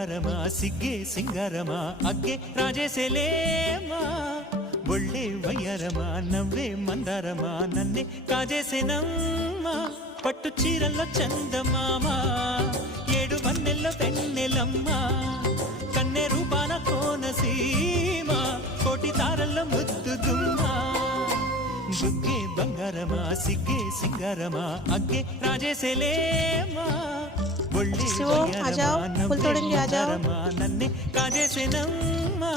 బంగారమా సిగ్గే సింగారమా అగ్గే రాజేసేలేమా ఒళ్ళే వయ్యారమా నవ్వే మందారమా నన్నే కాజేసేనమ్మా పట్టు చీరల్లో చందమామా ఏడు వన్నెల్లో పెన్నెలమ్మా కన్నె రూపాన కోనసీమ కోటి తారల్లో ముద్దుదుమ్మా బుగ్గే బంగారమా సిగ్గే సింగారమా అగ్గే రాజేసేలేమా ఒళ్ళే వయ్యారమా నవ్వే మందారమా నన్నే కాజేసేనమ్మా